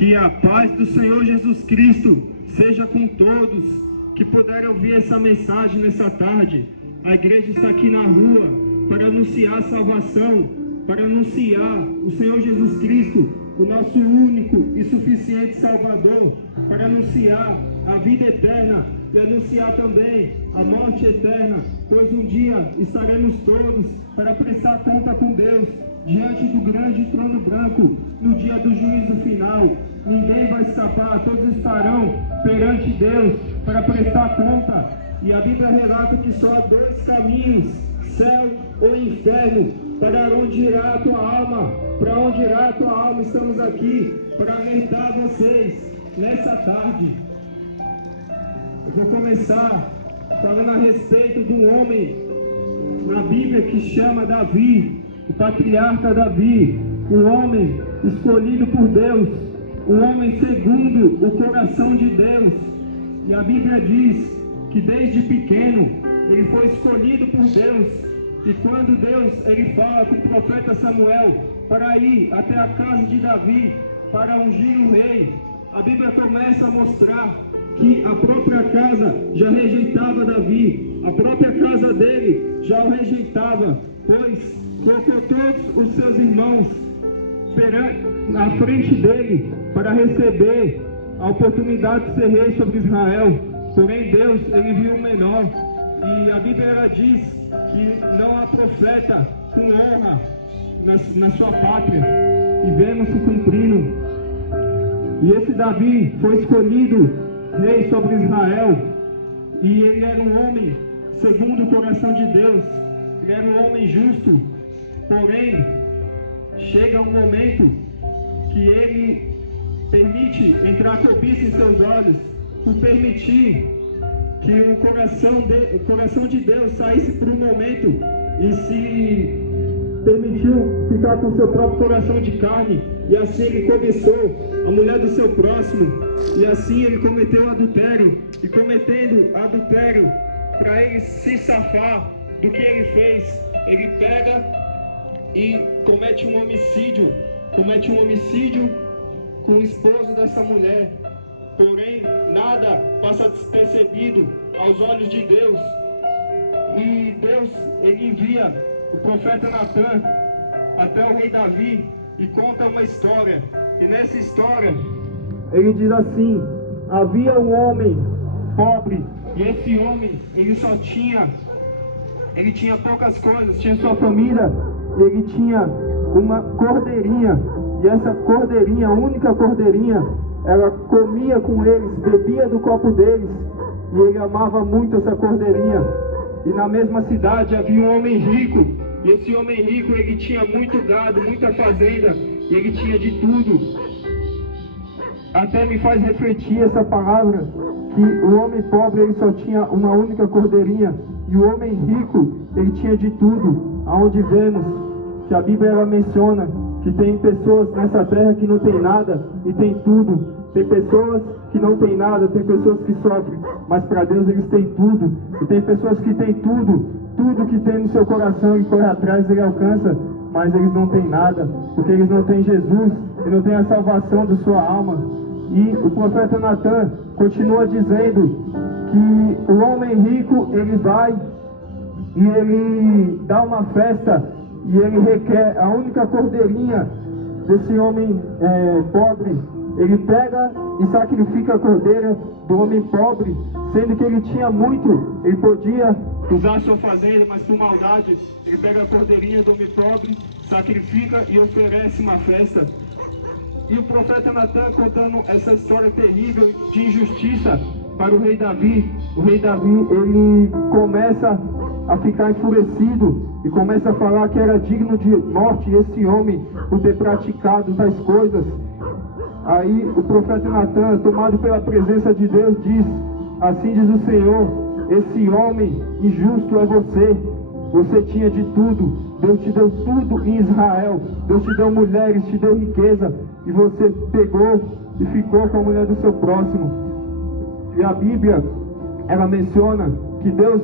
Que a paz do Senhor Jesus Cristo seja com todos que puderem ouvir essa mensagem nessa tarde. A igreja está aqui na rua para anunciar a salvação, para anunciar o Senhor Jesus Cristo, o nosso único e suficiente Salvador, para anunciar a vida eterna e anunciar também a morte eterna, pois um dia estaremos todos para prestar conta com Deus diante do grande trono branco, no dia do juízo final. Ninguém vai escapar, todos estarão perante Deus para prestar conta. E a Bíblia relata que só há dois caminhos, céu ou inferno. Para onde irá a tua alma? Para onde irá a tua alma? Estamos aqui para alertar vocês nessa tarde. Eu vou começar falando a respeito de um homem na Bíblia que chama Davi, o patriarca Davi, o homem escolhido por Deus, o homem segundo o coração de Deus. E a Bíblia diz que desde pequeno ele foi escolhido por Deus. E quando Deus ele fala com o profeta Samuel para ir até a casa de Davi para ungir o rei, a Bíblia começa a mostrar que a própria casa já rejeitava Davi, a própria casa dele já o rejeitava, pois colocou todos os seus irmãos na frente dele para receber a oportunidade de ser rei sobre Israel. Porém Deus ele viu o menor, e a Bíblia ela diz que não há profeta com honra na sua pátria, e vemos se cumprindo. E esse Davi foi escolhido rei sobre Israel, e ele era um homem segundo o coração de Deus, ele era um homem justo. Porém chega um momento que ele permite entrar cobiça em seus olhos, por permitir que o coração de Deus saísse por um momento e se permitiu ficar com seu próprio coração de carne, e assim ele cobiçou a mulher do seu próximo, e assim ele cometeu adultério. E cometendo adultério, para ele se safar do que ele fez, ele pega e comete um homicídio com o esposo dessa mulher. Porém, nada passa despercebido aos olhos de Deus. E Deus, ele envia o profeta Natan até o rei Davi e conta uma história. E nessa história, ele diz assim: havia um homem pobre, e esse homem, ele tinha poucas coisas, tinha sua família, e ele tinha uma cordeirinha. E essa cordeirinha, a única cordeirinha, ela comia com eles, bebia do copo deles, e ele amava muito essa cordeirinha. E na mesma cidade havia um homem rico, e esse homem rico ele tinha muito gado, muita fazenda, e ele tinha de tudo. Até me faz refletir essa palavra, que o homem pobre ele só tinha uma única cordeirinha, e o homem rico ele tinha de tudo. Aonde vemos que a Bíblia ela menciona que tem pessoas nessa terra que não tem nada e tem tudo. Tem pessoas que não tem nada, tem pessoas que sofrem, mas para Deus eles têm tudo. E tem pessoas que têm tudo que tem no seu coração e corre atrás ele alcança, mas eles não têm nada, porque eles não têm Jesus e não têm a salvação da sua alma. E o profeta Natan continua dizendo que o homem rico ele vai e ele dá uma festa, e ele requer a única cordeirinha desse homem pobre. Ele pega e sacrifica a cordeira do homem pobre, sendo que ele tinha muito, ele podia usar a sua fazenda, mas por maldade ele pega a cordeirinha do homem pobre, sacrifica e oferece uma festa. E o profeta Natan contando essa história terrível de injustiça para o rei Davi. O rei Davi ele começa a ficar enfurecido e começa a falar que era digno de morte esse homem por ter praticado tais coisas. Aí o profeta Natan, tomado pela presença de Deus, diz: assim diz o Senhor, esse homem injusto é você. Você tinha de tudo, Deus te deu tudo em Israel, Deus te deu mulheres, te deu riqueza, e você pegou e ficou com a mulher do seu próximo. E a Bíblia ela menciona que Deus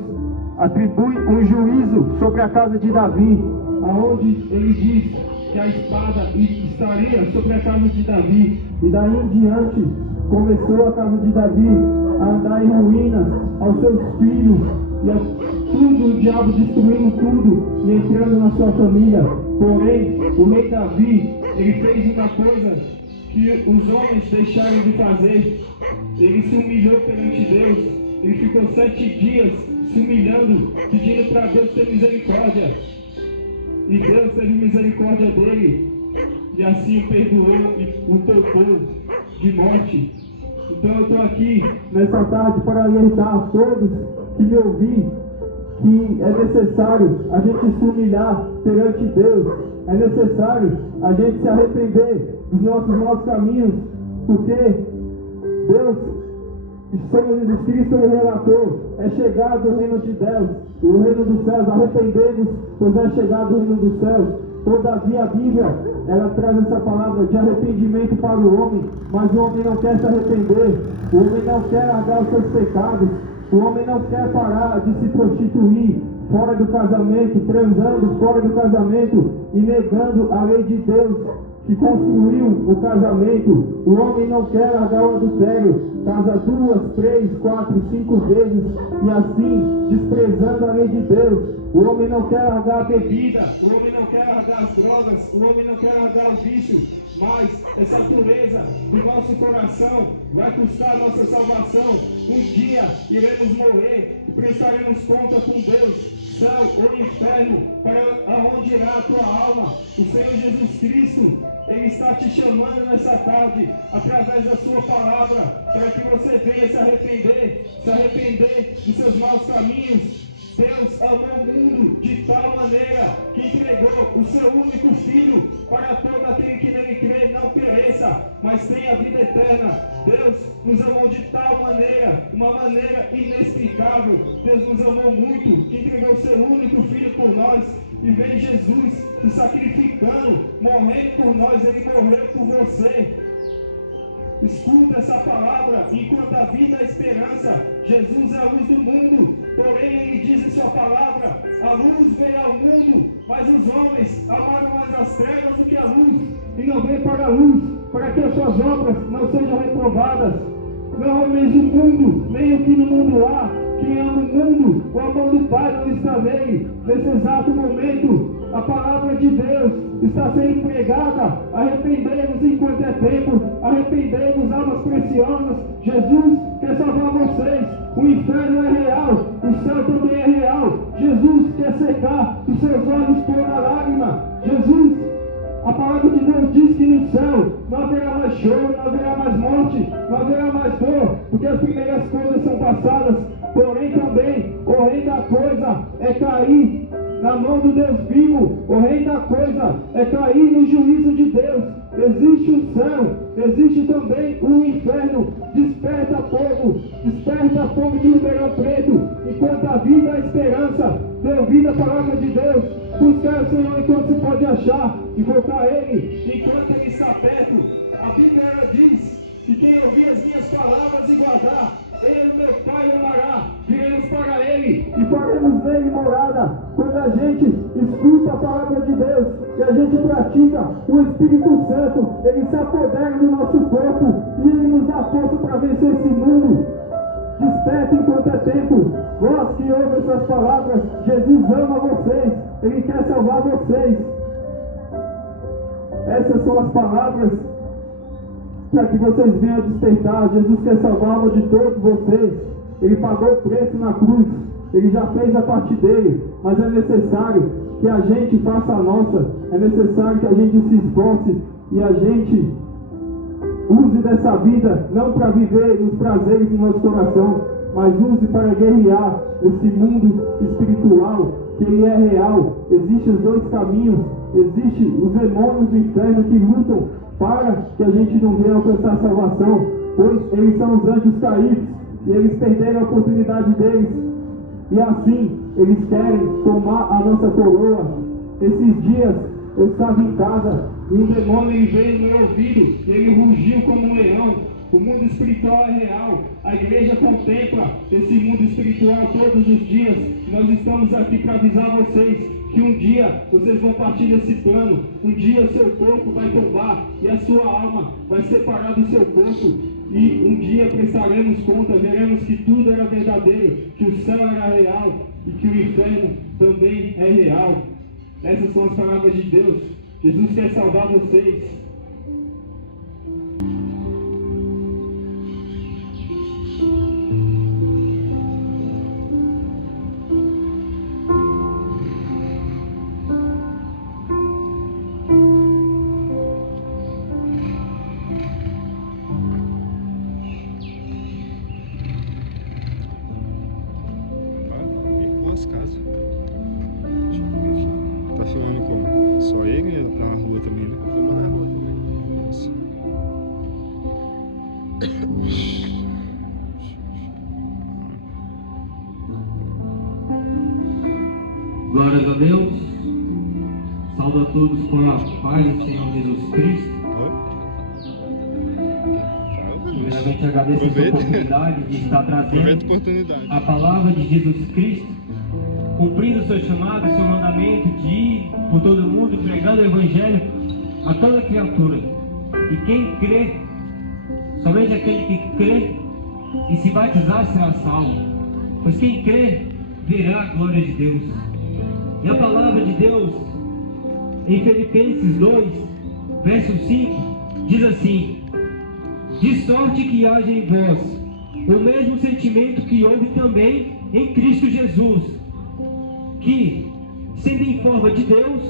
atribui um juízo sobre a casa de Davi. aonde ele diz que a espada estaria sobre a casa de Davi, e daí em diante começou a casa de Davi a andar em ruínas, aos seus filhos, e tudo, o diabo destruindo tudo e entrando na sua família. Porém, o rei Davi, ele fez uma coisa que os homens deixaram de fazer. Ele se humilhou perante Deus. Ele ficou 7 dias se humilhando, pedindo para Deus ter misericórdia. E Deus teve misericórdia dele, e assim o perdoou e o poupou de morte. Então eu estou aqui nessa tarde para alertar a todos que me ouvem que é necessário a gente se humilhar perante Deus. É necessário a gente se arrepender dos nossos maus caminhos, porque Deus, Senhor Jesus Cristo, ele relatou: é chegado o reino de Deus, o reino dos céus. Arrependemos, pois é chegado o reino dos céus. Todavia a Bíblia, ela traz essa palavra de arrependimento para o homem, mas o homem não quer se arrepender, o homem não quer largar os seus pecados, o homem não quer parar de se prostituir fora do casamento, transando fora do casamento e negando a lei de Deus que construiu o casamento. O homem não quer largar o adultério, casa 2, 3, 4, 5 vezes e assim desprezando a lei de Deus. O homem não quer largar a bebida, o homem não quer largar as drogas, o homem não quer largar o vício, mas essa dureza do nosso coração vai custar a nossa salvação. Um dia iremos morrer e prestaremos conta com Deus, céu ou inferno, para aonde irá a tua alma. O Senhor Jesus Cristo, Ele está te chamando nessa tarde, através da sua palavra, para que você venha se arrepender dos seus maus caminhos. Deus amou o mundo de tal maneira que entregou o seu único Filho para todo aquele que nele crê não pereça, mas tenha vida eterna. Deus nos amou de tal maneira, uma maneira inexplicável. Deus nos amou muito, que entregou o seu único Filho por nós. E vem Jesus se sacrificando, morrendo por nós. Ele morreu por você. Escuta essa palavra: enquanto a vida, a esperança. Jesus é a luz do mundo, porém Ele diz em sua palavra: a luz veio ao mundo, mas os homens amaram mais as trevas do que a luz, e não veio para a luz, para que as suas obras não sejam reprovadas. Não ameis o mundo, nem o que no mundo há. Quem ama o mundo, o amor do Pai não está nele. Nesse exato momento, a palavra de Deus está sendo pregada. Arrependemos enquanto é tempo. Arrependemos, almas preciosas. Jesus quer salvar vocês. O inferno é real, o céu também é real. Jesus quer secar dos seus olhos toda lágrima. Jesus, a palavra de Deus diz que no céu não haverá mais choro, não haverá mais morte, não haverá mais dor, porque as primeiras coisas são passadas. Porém também, o rei da coisa é cair na mão do Deus vivo. O rei da coisa é cair no juízo de Deus. Existe o céu, existe também o inferno. Desperta, povo de Ribeirão Preto, enquanto a vida, a esperança. Dê ouvido à palavra de Deus. Buscar o Senhor enquanto se pode achar, invocar Ele enquanto Ele está perto. A Bíblia ela diz que quem ouvir as minhas palavras e guardar, Ele, meu Pai, amará. Viremos para Ele e faremos nele morada. Quando a gente escuta a palavra de Deus e a gente pratica, o Espírito Santo, Ele se apodera do nosso corpo e Ele nos dá força para vencer esse mundo. Desperta enquanto é tempo. Vós que ouvem essas palavras, Jesus ama vocês. Ele quer salvar vocês. Essas são as palavras para que vocês venham despertar. Jesus quer salvar de todos vocês. Ele pagou o preço na cruz. Ele já fez a parte dele. Mas é necessário que a gente faça a nossa. É necessário que a gente se esforce e a gente use dessa vida não para viver nos prazeres do nosso coração, mas use para guerrear esse mundo espiritual, que ele é real. Existem os dois caminhos. Existem os demônios do inferno que lutam para que a gente não venha alcançar a salvação, pois eles são os anjos caídos e eles perderam a oportunidade deles, e assim eles querem tomar a nossa coroa. Esses dias eu estava em casa e um demônio ele veio no meu ouvido e ele rugiu como um leão. O mundo espiritual é real. A igreja contempla esse mundo espiritual todos os dias. Nós estamos aqui para avisar vocês que um dia vocês vão partir desse plano, um dia o seu corpo vai tombar e a sua alma vai separar do seu corpo, e um dia prestaremos conta, veremos que tudo era verdadeiro, que o céu era real e que o inferno também é real. Essas são as palavras de Deus. Jesus quer salvar vocês. Tá filmando como? Só ele e na rua também, né? Filmando na rua também. Nossa. Glórias a Deus. Saúdo a todos com a paz do Senhor Jesus Cristo. Oi? Fala. Primeiramente agradeço essa Aproveita. oportunidade de estar Aproveita a trazendo oportunidade. a palavra de Jesus Cristo, cumprindo o seu chamado, o seu mandamento de ir por todo mundo, pregando o Evangelho a toda criatura. E quem crê, somente aquele que crê e se batizar será salvo. Pois quem crê verá a glória de Deus. E a palavra de Deus, em Filipenses 2, verso 5, diz assim: de sorte que haja em vós o mesmo sentimento que houve também em Cristo Jesus, que, sendo em forma de Deus,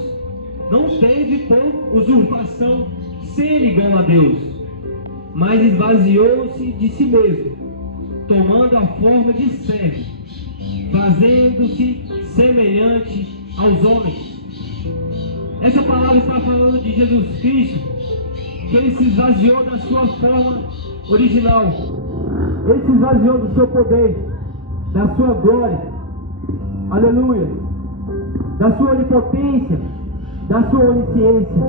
não teve por usurpação ser igual a Deus, mas esvaziou-se de si mesmo, tomando a forma de servo, fazendo-se semelhante aos homens. Essa palavra está falando de Jesus Cristo, que ele se esvaziou da sua forma original, ele se esvaziou do seu poder, da sua glória, aleluia, da sua onipotência, da sua onisciência.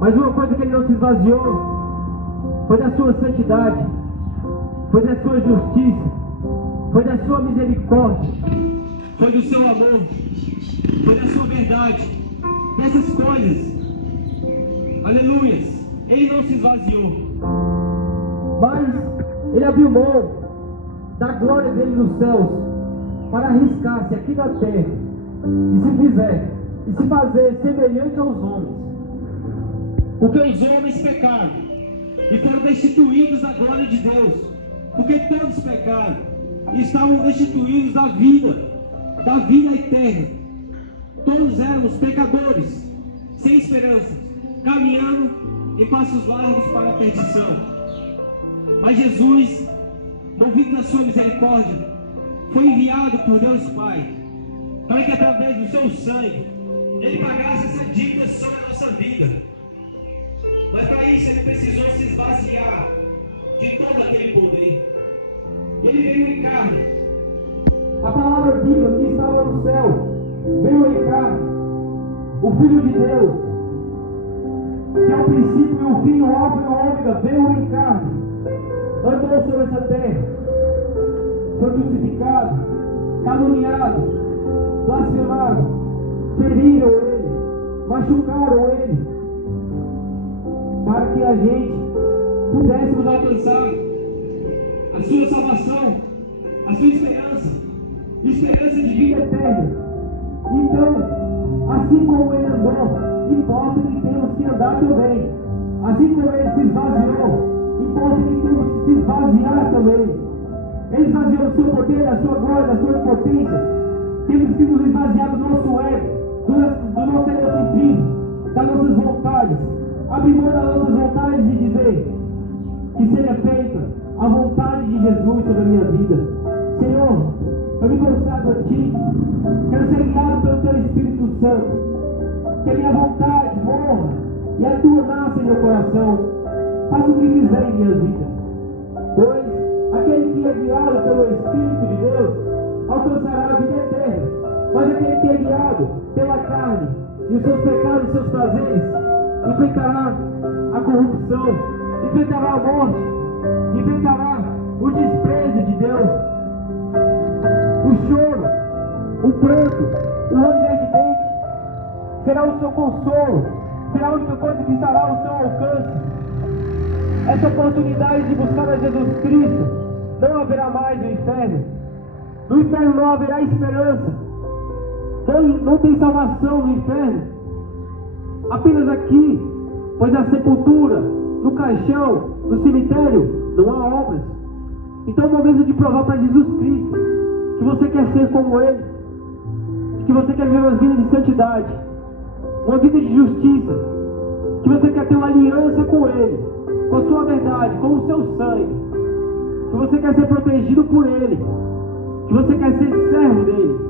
Mas uma coisa que ele não se esvaziou foi da sua santidade, foi da sua justiça, foi da sua misericórdia, foi do seu amor, foi da sua verdade. Dessas coisas, aleluias, ele não se esvaziou, mas ele abriu mão da glória dele nos céus para arriscar-se aqui na terra e se fazer semelhante aos homens, porque os homens pecaram e foram destituídos da glória de Deus, porque todos pecaram e estavam destituídos da vida eterna. Todos éramos pecadores, sem esperança, caminhando em passos largos para a perdição. Mas Jesus, movido na sua misericórdia, foi enviado por Deus Pai, para que através do seu sangue, ele pagasse essa dívida sobre a nossa vida. Mas para isso ele precisou se esvaziar de todo aquele poder. Ele veio em carne. A palavra viva que estava no céu veio em carne. O Filho de Deus, que é o princípio e o fim, o alfa e o ômega, veio em carne, andou sobre essa terra, foi crucificado, caluniado, blasfemado, feriram ele, machucaram ele, para que a gente pudéssemos alcançar a sua salvação, a sua esperança de vida eterna. Então, assim como ele andou, importa que temos que andar também. Assim como ele se esvaziou, importa que temos que se esvaziar também. Ele esvaziou do seu poder, da sua glória, da sua potência. Temos que nos esvaziar do nosso ego, do nosso egocentrismo, das nossas vontades. Abrir mão das nossas vontades e dizer que seja feita a vontade de Jesus sobre a minha vida. Senhor, eu me consagro a Ti, quero ser guiado pelo Teu Espírito Santo, que a minha vontade morra e a Tua nasça em meu coração. Faça o que quiser em minha vida, pois aquele que é guiado pelo Espírito de Deus alcançará a vida eterna, mas aquele que é guiado pela carne e os seus pecados e seus prazeres enfrentará a corrupção, enfrentará a morte, enfrentará o desprezo de Deus, o choro, o pranto, o ranger de dente, será o seu consolo, será a única coisa que estará ao seu alcance. Essa oportunidade de buscar a Jesus Cristo, não haverá mais no inferno. No inferno não haverá esperança. Não tem salvação no inferno. Apenas aqui, pois na sepultura, no caixão, no cemitério, não há obras. Então é o momento de provar para Jesus Cristo que você quer ser como Ele, que você quer viver uma vida de santidade, uma vida de justiça, que você quer ter uma aliança com Ele, com a sua verdade, com o seu sangue, que você quer ser protegido por Ele, que você quer ser servo dEle,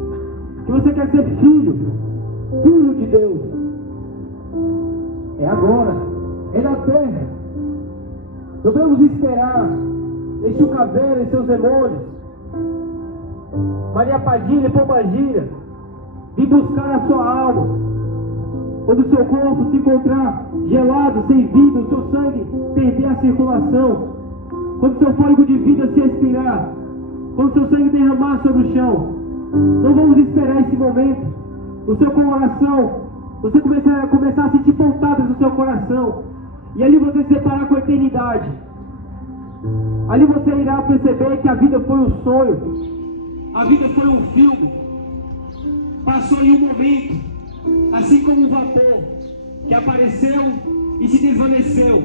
que você quer ser filho de Deus. É agora, é na terra. Não vamos esperar este caveira e seus demônios, Maria Padilha e Pombagira, vir buscar a sua alma, quando o seu corpo se encontrar gelado, sem vida, o seu sangue perder a circulação, quando o seu fôlego de vida se expirar, quando o seu sangue derramar sobre o chão. Não vamos esperar esse momento. O seu coração, você começar a sentir pontadas no seu coração, e ali você se deparar com a eternidade. Ali você irá perceber que a vida foi um sonho, a vida foi um filme, passou em um momento, assim como um vapor que apareceu e se desvaneceu.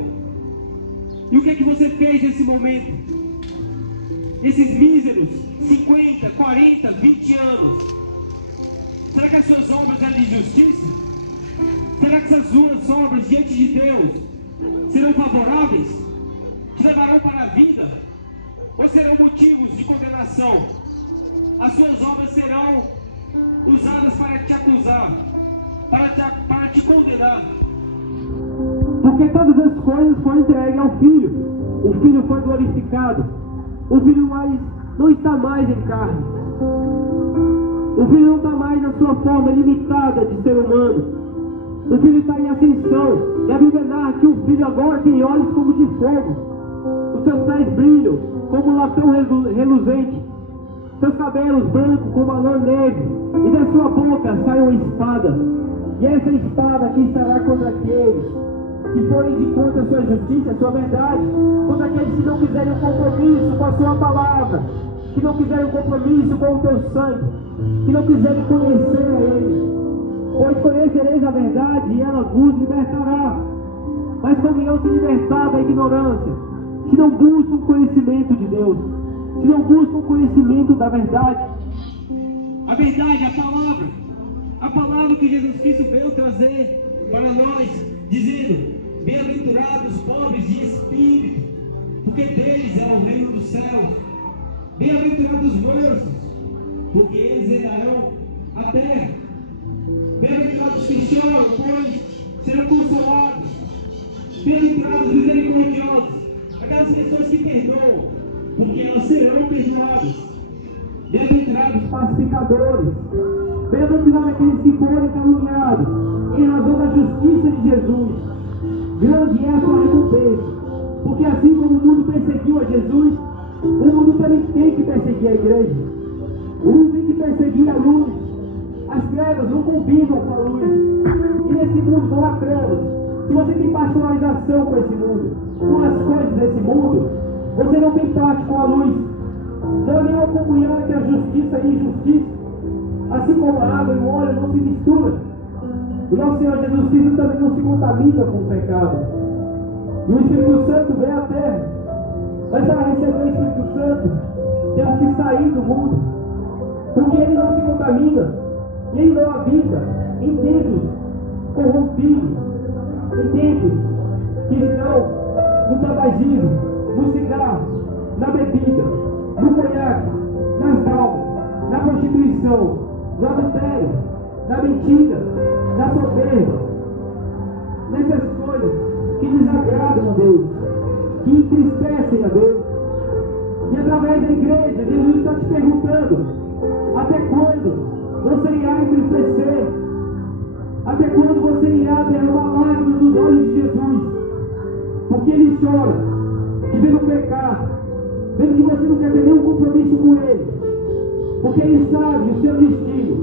E o que é que você fez nesse momento? Nesses míseros 50, 40, 20 anos? Será que as suas obras eram de justiça? Será que essas suas obras diante de Deus serão favoráveis? Te levarão para a vida? Ou serão motivos de condenação? As suas obras serão usadas para te acusar, para te condenar. Porque todas as coisas foram entregues ao Filho. O Filho foi glorificado. O Filho não está mais em carne. O Filho não está mais na sua forma limitada de ser humano. O Filho está em ascensão. E a Bíblia narra que o Filho agora tem olhos como de fogo. Os seus pés brilham como um latão reluzente. Seus cabelos brancos como a lã neve. E da sua boca sai uma espada. E essa espada que estará contra aqueles que forem de contra a sua justiça, a sua verdade, contra aqueles que não quiserem um compromisso com a sua palavra, que não quiserem um compromisso com o teu sangue, que não quiserem conhecer a Ele. Pois conhecereis a verdade e ela vos libertará. Mas como irão se libertar da ignorância, se não buscam o conhecimento de Deus, se não buscam o conhecimento da verdade? A verdade, a palavra que Jesus Cristo veio trazer para nós, dizendo: bem-aventurados os pobres de espírito, porque deles é o reino dos céus. Bem-aventurados os mansos, porque eles herdarão a terra. Bem-aventurados os que choram, pois serão consolados. Bem-aventurados os misericordiosos, aquelas pessoas que perdoam, porque elas serão perdoadas. Bem-aventurados os pacificadores. Bem-aventurados aqueles que forem caluniados em razão da justiça de Jesus. Grande é a sua recompensa, porque assim como o mundo perseguiu a Jesus, o mundo também tem que perseguir a igreja. O mundo tem que perseguir a luz. As trevas não combinam com a luz. E nesse mundo não há trevas. Se você tem particularização com esse mundo, com as coisas desse mundo, você não tem parte com a luz. Não há nenhuma comunhão entre a justiça e a injustiça. Assim como a água e o óleo não se misturam, o nosso Senhor Jesus Cristo também não se contamina com o pecado. E o Espírito Santo vem à terra. Mas para receber o Espírito Santo, temos que sair do mundo, porque ele não se contamina, e ele não habita em templos corrompidos, em templos que estão no tabagismo, no cigarro, na bebida, no conhaque, nas drogas, na prostituição, no adultério, na mentira, na soberba, nessas coisas que desagradam a Deus, que entristecem a Deus. E através da igreja, Jesus está te perguntando: até quando você irá entristecer? Até quando você irá derramar lágrimas nos olhos de Jesus? Porque Ele chora, te vendo pecar, vendo que você não quer ter nenhum compromisso com Ele. porque Ele sabe o seu destino.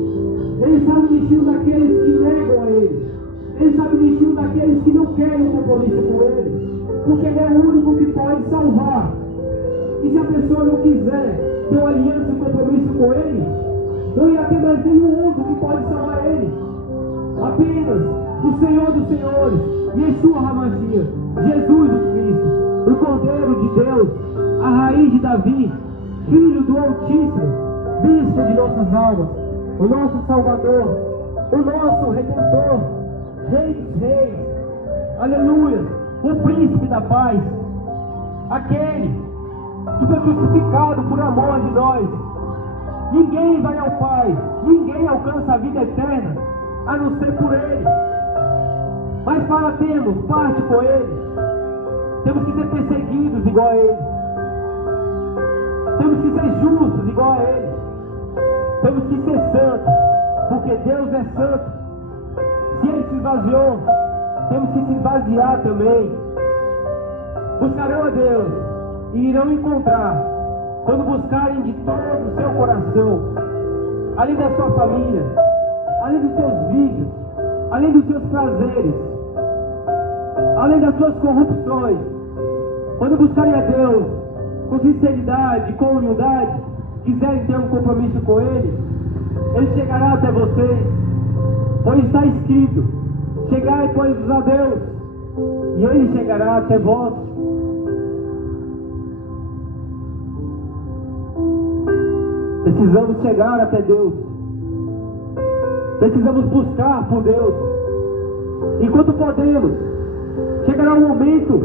Ele sabe o destino daqueles que negam a Ele. Ele sabe o destino daqueles que não querem um compromisso com Ele, porque Ele é o único que pode salvar. E se a pessoa não quiser ter uma aliança e um compromisso com Ele, não irá ter mais nenhum outro que pode salvar Ele. Apenas o Senhor dos Senhores, Yeshua HaMashiach, Jesus Cristo, o Cordeiro de Deus, a raiz de Davi, Filho do Altíssimo, Bispo de nossas almas, o nosso Salvador, o nosso Redentor, Rei dos Reis, aleluia, o Príncipe da Paz, aquele que foi crucificado por amor de nós. Ninguém vai ao Pai, ninguém alcança a vida eterna, a não ser por Ele. Mas para termos parte com Ele, temos que ser perseguidos igual a Ele. Temos que ser justos igual a Ele. Temos que ser santos, porque Deus é santo. Se Ele se esvaziou, temos que se esvaziar também. Buscarão a Deus e irão encontrar, quando buscarem de todo o seu coração, além da sua família, além dos seus vícios, além dos seus prazeres, além das suas corrupções. Quando buscarem a Deus com sinceridade, com humildade, quiserem ter um compromisso com Ele, Ele chegará até vocês, pois está escrito: chegai, pois, a Deus, e Ele chegará até vós. Precisamos chegar até Deus. Precisamos buscar por Deus. Enquanto podemos, chegará um momento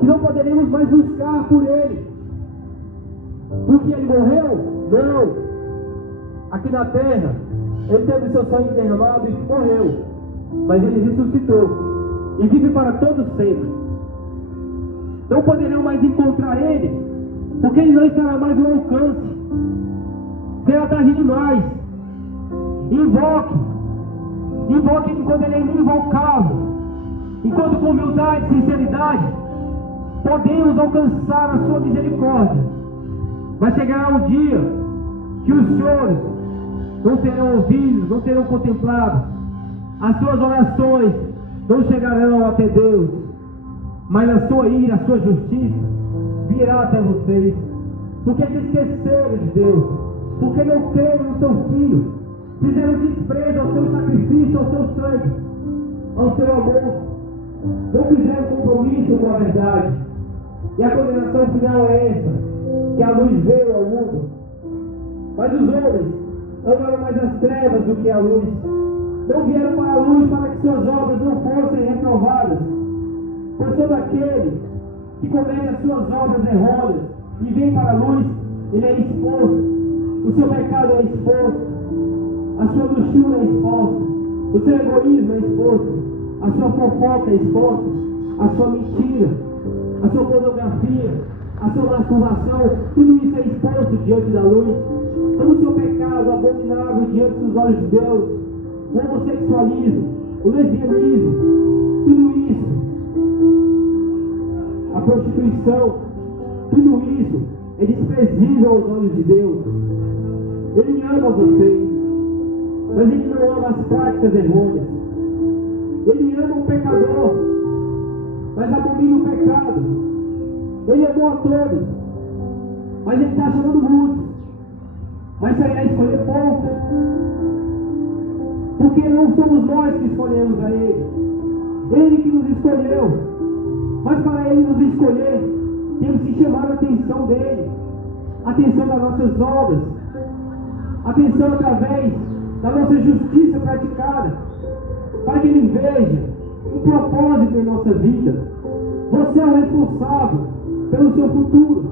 que não poderemos mais buscar por Ele. Porque Ele morreu? Não. Aqui na terra, Ele teve seu sangue derramado e morreu. Mas Ele ressuscitou e vive para todos sempre. Não poderão mais encontrar Ele, porque Ele não estará mais ao alcance. Será tarde demais. Invoque enquanto Ele é invocável. Enquanto com humildade e sinceridade podemos alcançar a sua misericórdia. Mas chegará um dia que os choros não serão ouvidos, não serão contemplados. As suas orações não chegarão até Deus, mas a sua ira, a sua justiça virá até vocês, porque se esqueceram de Deus, porque não creram no seu Filho, fizeram desprezo ao seu sacrifício, ao seu sangue, ao seu amor, não fizeram compromisso com a verdade. E a condenação final é esta: que a luz veio ao mundo, mas os homens amaram mais as trevas do que a luz. Não vieram para a luz para que suas obras não fossem reprovadas. Pois todo aquele que comete as suas obras errôneas e vem para a luz, ele é exposto. O seu pecado é exposto, a sua luxúria é exposta, o seu egoísmo é exposto, a sua fofoca é exposta, a sua mentira, a sua pornografia, a sua masturbação, tudo isso é exposto diante da luz. Todo o seu pecado abominável diante dos olhos de Deus, o homossexualismo, o lesbianismo, tudo isso, a prostituição, tudo isso é desprezível aos olhos de Deus. Ele ama vocês, mas Ele não ama as práticas errôneas. Ele ama o pecador, mas abomina o pecado. Ele amou a todos, mas Ele está chamando muitos, mas sairá escolher poucos, porque não somos nós que escolhemos a Ele. Ele que nos escolheu, mas para Ele nos escolher, temos que chamar a atenção dEle, a atenção das nossas obras, atenção através da nossa justiça praticada, para que Ele veja um propósito em nossa vida. Você é o responsável pelo seu futuro,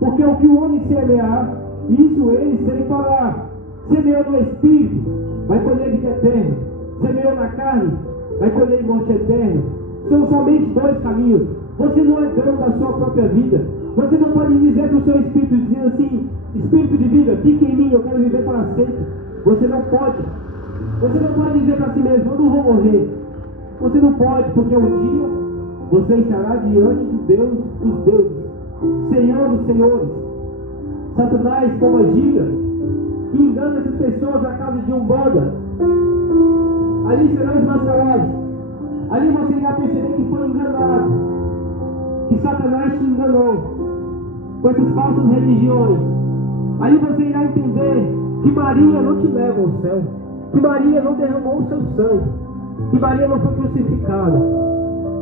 porque o que o homem semear, isso ele ceifará. Semeou no Espírito, vai colher vida eterna. Semeou na carne, vai colher morte eterna. São somente dois caminhos. Você não é dono da sua própria vida. Você não pode dizer para o seu Espírito, dizendo assim: Espírito de vida, fique em mim, eu quero viver para sempre. Você não pode. Você não pode dizer para si mesmo: eu não vou morrer. Você não pode, porque um dia você estará diante do Deus dos deuses, Senhor dos senhores, Satanás, como agira, que engana essas pessoas na casa de Umbanda. Ali serão desmascarados. Ali você irá perceber que foi enganado, que Satanás te enganou com essas falsas religiões. Ali você irá entender que Maria não te leva ao céu, que Maria não derramou o seu sangue, que Maria não foi crucificada,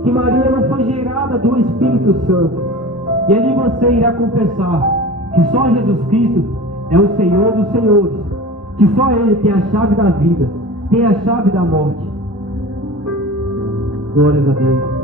que Maria não foi gerada do Espírito Santo. E ali você irá confessar que só Jesus Cristo é o Senhor dos Senhores, que só Ele tem a chave da vida, tem a chave da morte. Glórias a Deus.